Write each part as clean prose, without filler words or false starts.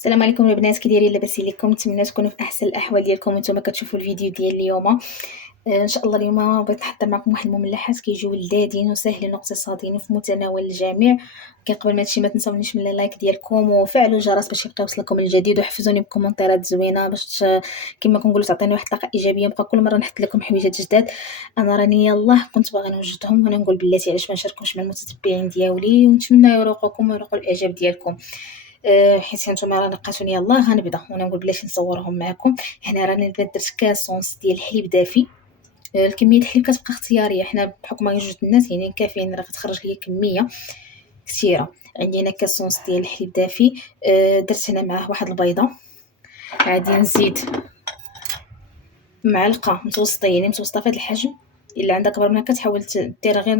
السلام عليكم البنات، كي دايرين؟ لاباس عليكم؟ نتمنى تكونوا في احسن الاحوال ديالكم وانتم كتشوفوا الفيديو ديال اليوم. ان شاء الله اليوم بغيت نحضر معكم واحد المملحات كيجيو لذاذين وساهلين واقتصاديين وفي متناول الجميع. قبل ما هادشي ما تنساونيش من اللايك ديالكم وفعلوا الجرس باش يبقى يوصلكم الجديد، وحفزوني بكومنتيرات زوينه باش كما كنقولوا تعطيني واحد الطاقه ايجابيه نبقى كل مره نحط لكم حويجات جداد. انا راني يلاه كنت باغا نوجدهم وانا نقول بلاتي علاش ما نشاركوش مع المتتبعين ديالي، ونتمنى يروقكم ويروقوا الاعجاب ديالكم. حيت نتوما راه نقاتوني يلاه غنبدا وانا نقول بلاتي نصورهم معكم. هنا راني البنات درت كاسونس ديال الحليب دافي. الكميه الحليب كتبقى اختياريه، حنا بحكم جوج الناس يعني كافيين، راه كتخرج ليا كميه كثيره. عندي هنا كاسونس ديال الحليب دافي. درت هنا معاه واحد البيضه. غادي نزيد معلقه متوسطه، يعني متوسطه في هذا الحجم. الا عندك كبر منها كتحاول دير غير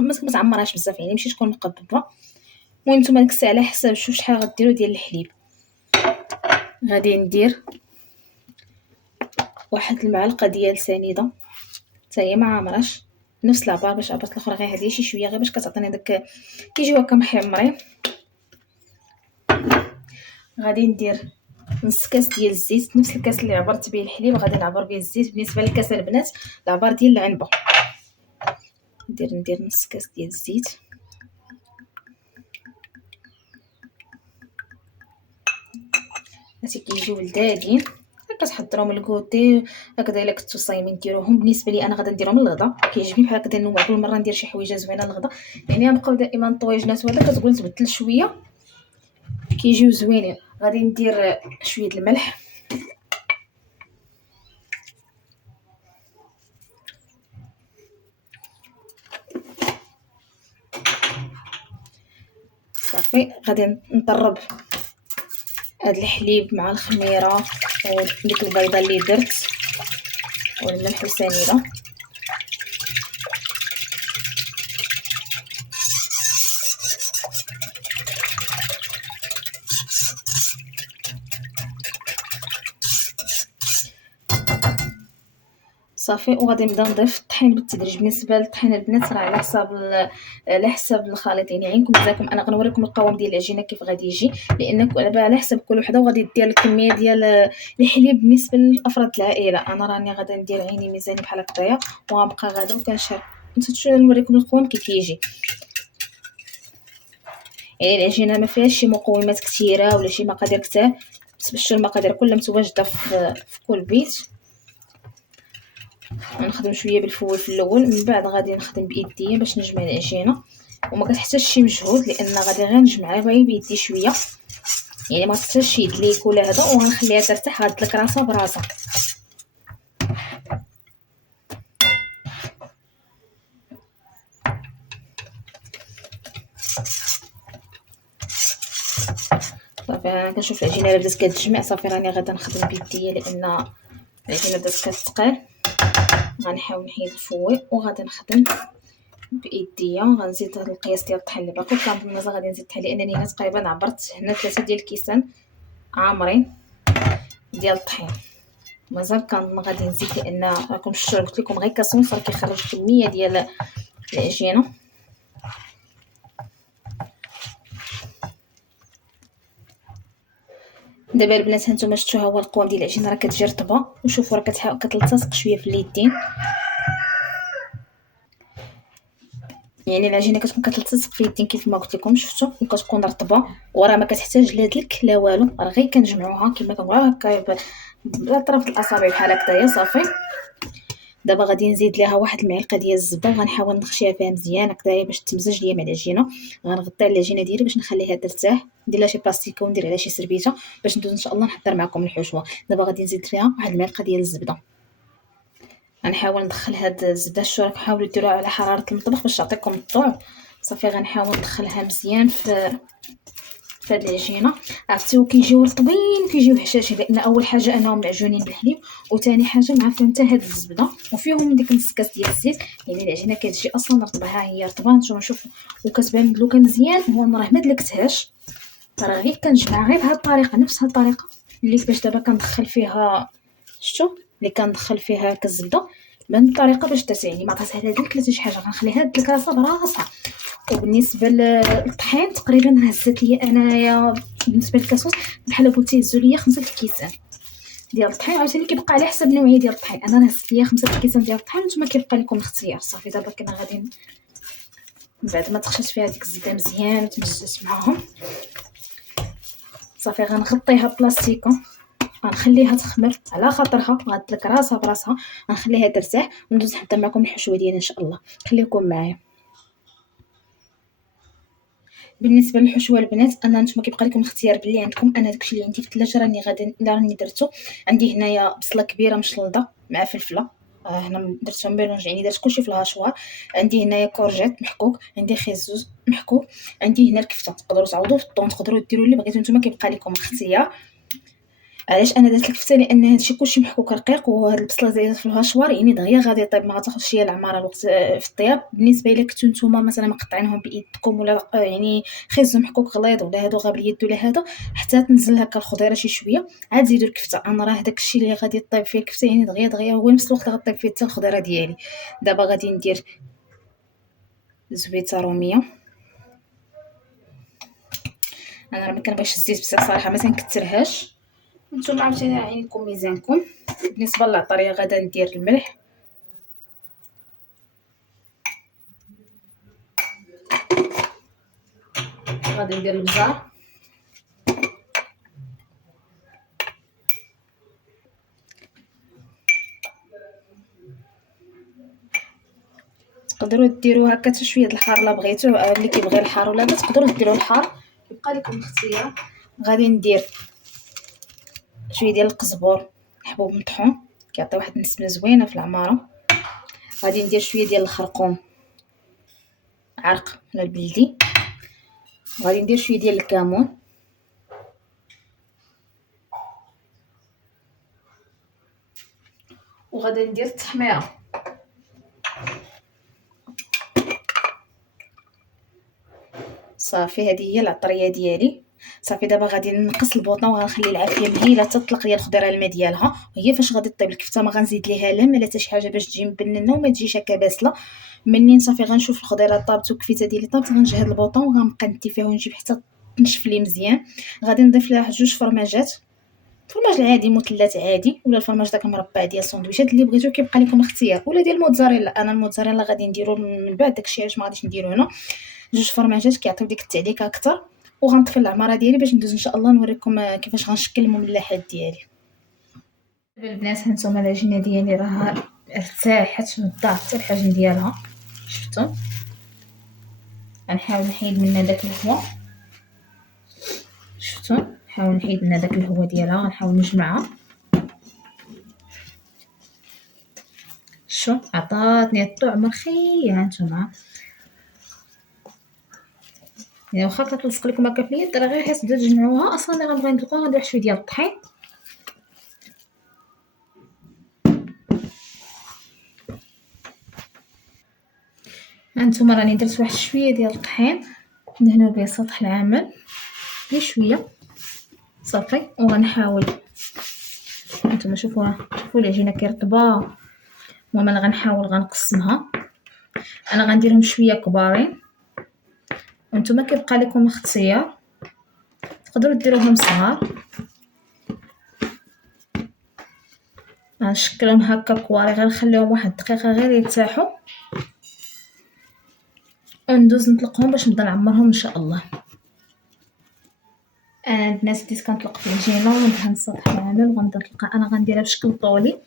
ما تعمرهاش بزاف، يعني ماشي تكون مقببه. المهم نتوما داكشي على حساب شحال غديروا ديال الحليب. غادي ندير واحد المعلقه ديال سنيده حتى هي ما عامراش، نفس العبار باش عبرت الاخرى غير هذه شي شويه غير باش كتعطيني داك كيجيو هكا محمرين. غادي ندير نص كاس ديال الزيت، نفس الكاس اللي عبرت به الحليب غادي نعبر به الزيت. بالنسبه للكاس البنات العبار ديال العنبه، ندير نص كاس ديال الزيت. هاتي كيجيو لذاذين كتحضرهم الكوتي هكذا. الا كنتو صايمين ديروهم. بالنسبه لي انا غادي نديرهم للغدا، كيعجبني بحال هكا نوع كل مره ندير شي حويجه زوينه للغدا، يعني غنبقاو دائما طويجنات وهذا كتقول تبدل شويه كيجيو زوينين. غادي ندير شويه الملح، صافي. غادي نطرب هاد الحليب مع الخميره وديك البيضه اللي درت والملح والسنيده. صافي. وغادي نبدا نضيف الطحين بالتدريج. بالنسبه للطحين البنات راه على حساب الخليط، يعني عينكم جزاكم. انا غنوريكم القوام ديال العجينه كيف غادي يجي، لان على حساب كل وحده. وغادي دير الكميه ديال الحليب بالنسبه لافراد العائله. انا راني غادا ندير عيني ميزاني بحال هكايا وغنبقى غادا وكنشارك. نوريكم القوام كيف يجي. يعني العجينه ما فيهاش شي مقومات كثيره ولا شي مقادير كثار، باش المقادير كلها متواجده في كل بيت. غنخدم شويه بالفوي في الاول، من بعد غادي نخدم بايديا باش نجمع العجينه، وما كتحتاجش شي مجهود لان غادي غير نجمعها غير بيدي شويه، يعني ما كتحتاجش يدليك ولا هذا. وغنخليها ترتاح غادلك راسها براسها. صافي. انا كنشوف العجينه بدات كتجمع. صافي راني غادا نخدم بيديا لان العجينه بدات كتثقل. غنحاول نحيد الفوي وغادي نخدم بايديا. غنزيد هذا القياس ديال الطحين اللي باقي كان مازال غادي نزيد الطحين لانني هنا تقريبا عبرت هنا 3 ديال الكيسان عامرين ديال الطحين. مازال كان غادي نزيد لان راكم شفتوا قلت لكم غير كاسونس راه كيخرج كميه ديال العجينه. دابا البنات هانتوما شفتوا ها هو القوام ديال العجينه راه كتجي رطبه، وشوفوا راه كتلتصق شويه في اليدين. يعني العجينه كتكون كتلتصق في اليدين كيف ما قلت لكم شفتوا، وكتكون رطبه وراه ما كتحتاج لا دلك لا والو، راه غير كنجمعوها كما كنقول هكا بطرف الاصابع بحال هكايا. صافي. دابا غادي نزيد ليها واحد المعلقه ديال الزبده وغنحاول نخشيها فيها مزيان هكذايا باش تمزج ليا مع العجينه. غنغطي على العجينه ديالي باش نخليها ترتاح، ندير لها شي بلاستيكه وندير عليها شي سربيته باش ندوز ان شاء الله نحضر معكم الحشوه. دابا غادي نزيد فيها واحد المعلقه ديال الزبده. غنحاول ندخل هاد الزبده الشورى، حاولوا ديروها على حراره المطبخ باش تعطيكم الطعم. صافي. غنحاول ندخلها مزيان في هاد العجينه. عرفتوا كيجيو رطبين كيجيو هشاشين لان اول حاجه انهم معجونين بالحليب، وثاني حاجه مع فيهم حتى هاد الزبده وفيهم ديك نص كاس ديال الزيت. يعني العجينه كتجي اصلا رطبه، ها هي رطبه نتوما شوفوا وكتبان مدلوكه مزيان. هو راه ما دلكتهاش، راه غير كنجمع غير بهاد الطريقه نفس هاد الطريقه اللي باش دابا كندخل فيها. شفتوا اللي كندخل فيها كالزبده بهاد الطريقه باش تسعني ما عطاتها لا دلك لا شي حاجه. غنخليها دلك راسها براسها. وبالنسبه للطحين تقريبا هزت لي انايا بالنسبه للكاسوس بحال قلتي هزوا ليا 5 الكيسان ديال الطحين. عاوتاني كيبقى على حسب النوعيه ديال الطحين. انا هزت ليا 5 الكيسان ديال الطحين، نتوما كيبقى لكم الاختيار. صافي دابا كنا غادي من بعد ما تخشات فيها ديك الزبده مزيان وتمزجت معاهم، صافي غنغطيها بلاستيكه، غنخليها تخمر على خاطرها، غتلك راسها براسها، غنخليها ترتاح وندوز نحضر معكم الحشوه ديالي ان شاء الله. خليكم معايا. بالنسبه للحشوه البنات، انا نتوما كيبقى لكم الاختيار باللي عندكم. انا داكشي اللي عندي في الثلاجه راني درتو. عندي هنايا بصله كبيره مشلضه مع فلفله، هنا درتهم ميلونج، يعني درت كلشي في الهاشوار. عندي هنايا كورجيت محكوك، عندي خيزوز محكوك، عندي هنا الكفته. تقدروا تعوضوا في الطون، تقدروا ديروا اللي بغيتو نتوما، كيبقى لكم الاختيار. علاش انا درت الكفته؟ لان هادشي كلشي محكوك رقيق، وهاد البصله زايده في الهاشوار يعني دغيا غادي يطيب، ما غتاخذش هي العماره الوقت في الطياب. بالنسبه الا كنتو نتوما مثلا مقطعينهم بايدكم، ولا يعني خيزو محكوك غليظ، ولا هادو غير باليد ولا هذا، حتى تنزل هكا الخضيره شي شويه، عاد زيدوا الكفته. انا راه داكشي اللي غادي يطيب فيه الكفته، يعني دغيا هو نفس الوقت غطيب فيه حتى الخضيره ديالي. دابا غادي ندير زويته روميه. انا راه ما كنبغيش الزيت بزاف صراحه، ما تنكثرهاش. نتوما عاوتاني عينكم ميزانكم. بالنسبه للعطريه غادا ندير الملح، غادي ندير البزار، تقدروا ديروا هكا حتى شويه د الحار الا بغيتو، اللي كيبغي الحار ولا لا تقدروا ديروا الحار، يبقى لكم الاختيار. غادي ندير شويه ديال القزبور حبوب مطحون، كيعطي واحد النسمه زوينه في العماره. غادي ندير شويه ديال الخرقوم عرق ولا البلدي. غادي ندير شويه ديال الكمون، وغادي ندير التحميره. صافي هذه هي العطريه ديالي. صافي دابا غادي نقص البوطه وغنخلي العافيه مهيله تطلق ليا الخضره الماء ديالها، وهي فاش غادي طيب الكفته ما غنزيد ليها لا ما لا حتى شي حاجه باش تجي مبننه وما تجيش هكا باسله. منين صافي غنشوف الخضيره طابت والكفته ديالي طابت، غنجهد البوطه وغنبقى ندي فيها ونجيب حتى تنشف لي مزيان. غادي نضيف لها 2 فرماجات، الفرماج العادي مثلث عادي، ولا الفرماج داك المربع ديال الساندويشات اللي بغيتو، كيبقى لكم اختيار، ولا ديال الموتزاريلا. انا الموتزاريلا غادي نديرو من بعد داكشي، علاش ما غاديش نديرو هنا. 2 فرماجات كيعطيو ديك التعليكه اكثر. وغنطفي العماره ديالي باش ندوز ان شاء الله نوريكم كيفاش غنشكل المملحات ديالي. البنات هانتوما العجينه ديالي راه ارتاحت وضاعت حتى الحجم ديالها، شفتوا؟ غنحاول نحيد منها داك الهواء، شفتوا؟ نحاول نحيد منها داك الهواء ديالها، غنحاول نجمعها. شو عطاتني الطعم رخي هانتوما، يعني واخا كتلصق لكم هكا في اليد راه غير حيت تبداو تجمعوها. اصلا اللي غنبغي نطلقوها غندير شويه ديال الطحين، هانتوما راني درت واحد شويه ديال الطحين ندهنو به سطح العمل غير شويه. صافي وغنحاول هانتوما شوفوا العجينه كيرطبه، المهم انا غنحاول غنقسمها. انا غنديرهم شويه كبارين، وانتم كيبقى لكم الاختيار، تقدروا ديروهم صغار. غنشكلهم هكا كواري، غير نخليهم واحد الدقيقه غير يرتاحوا وندوز نطلقهم باش نبدا نعمرهم ان شاء الله. انا البنات بديت كنطلق في العجينه وندهن سطح العمل وغنبدا نطلقها. انا غنديرها بشكل طولي،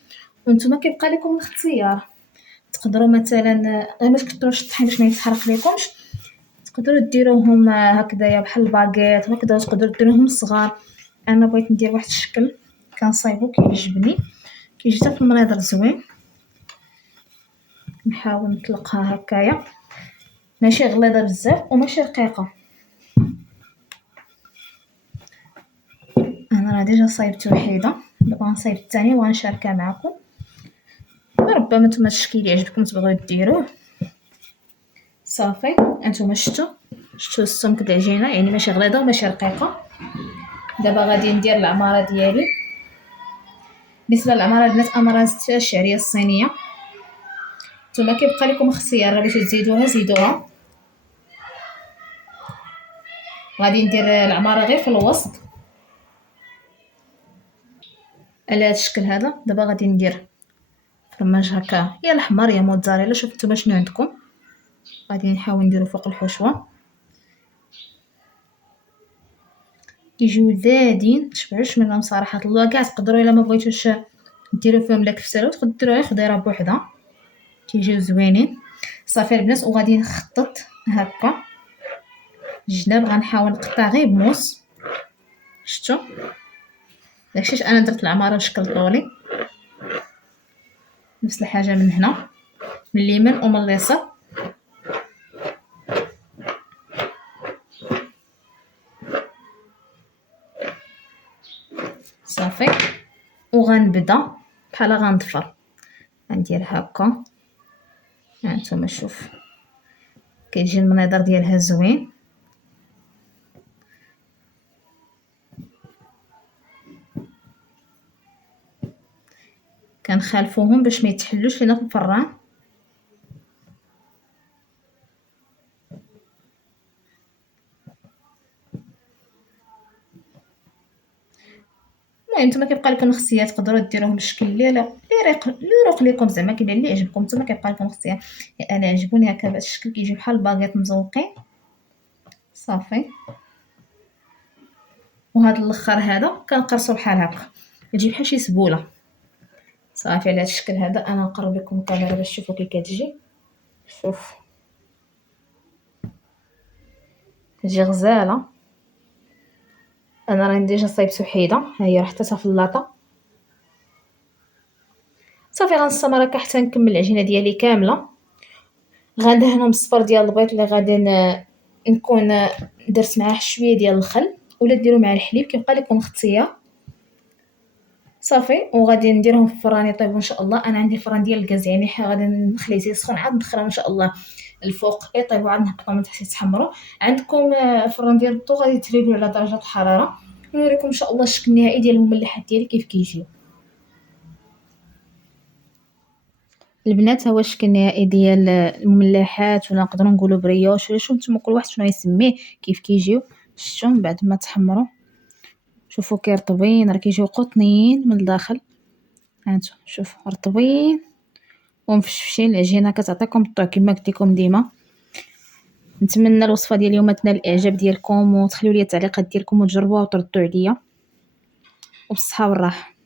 وانتم كيبقى لكم الاختيار. تقدروا مثلا غير ما تكثروش الطحين باش ما يتحرق لكمش، تقدروا ديروهم هكذايا بحال الباكيت هكذا، تقدروا ديروهم صغار. انا بغيت ندير واحد الشكل كنصايبو كيعجبني، كيجي حتى في المناظر زوين. نحاول نطلقها هكايا، ماشي غليظه بزاف وماشي رقيقه. انا راه ديجا صايبت وحيده، دابا غنصايب الثانيه وغنشاركها معكم. ربما نتوما الشكل اللي يعجبكم تبغيو ديروه. صافي انتم شفتوا السمك د العجينه، يعني ماشي غليظه وماشي رقيقه. دابا غادي ندير العماره ديالي. بالنسبه للعماره البنات انا راه زدت فيها الشعريه الصينيه، نتوما كيبقى لكم اختيار، بغيتو تزيدوها زيدوها. غادي ندير العماره غير في الوسط على هذا الشكل هذا. دابا غادي ندير فرماج هكا يا الحمر يا موتزاريلا، شوف نتوما شنو عندكم. غادي نحاول نديرو فوق الحشوه يجيو زادين تشبعوش منهم صراحه الله. كاع تقدروا الا ما بغيتوش ديروا فيهم لا كفسه تقدروا ديروها خضيره بوحدها تيجيو زوينين. صافي البنات، وغادي نخطط هكا الجناب. غنحاول نقطع غير بموس، شفتوا داكشي انا درت العماره بشكل طولي. نفس الحاجه من هنا من اليمين ومن اليسار. صافي وغنبدا بحال غنضفر، غندير هكا. هانتوما شوف كيجي المنظر ديالها زوين. كنخالفوهم باش ما يتحلوش لينا في الفران. المهم نتوما كيبقى لكم اختيار، تقدروا ديروهم بالشكل اللي يروق لكم، زعما كاين اللي يعجبكم نتوما كيبقى لكم اختيار. انا عجبوني هكا بهذا الشكل كيجي بحال الباغيط مزوقين. صافي وهذا الاخر هذا كنقرصو بحال هكا كتجي بحال شي سبوله. صافي على هذا الشكل هذا انا نقرب لكم الكاميرا باش تشوفوا كي كتجي. شوف كتجي غزاله. انا راني ديجا صايبت وحيده، ها هي راه حطيتها في اللاطه. صافي غنستمر هكا حتى نكمل العجينه ديالي كامله. غندهنهم بالصفر ديال البيض اللي غادي نكون درت معاه شويه ديال الخل، ولا ديروا مع الحليب كيبقى لكم اختيار. صافي وغادي نديرهم في الفران يطيبوا ان شاء الله. انا عندي فران ديال الغاز يعني غادي نخليه يسخن عاد ندخلهم ان شاء الله الفوق يطيبوا عاد نهبطهم من تحت يتحمروا. عندكم فران ديال الضو غادي تريدوا على درجه الحراره. نوريكم ان شاء الله الشكل النهائي ديال المملحات ديالي كيف كيجيو البنات. هو الشكل النهائي ديال المملحات ولا نقدروا نقولوا بريوش ولا شو نتوما كل واحد شنو يسميه كيف كيجيو. شفتوا من بعد ما تحمروا شوفوا كيرطبين راه كيجيو قطنيين من الداخل. هانتو شوفوا رطبين ومفشفشين. العجينه كتعطيكم الطعم كما قلت لكم ديما. نتمنى الوصفه ديال اليوم تنال الاعجاب ديالكم، وتخليوا لي التعليقات ديالكم وتجربوها وتردوا عليا، وبالصحه والراحه.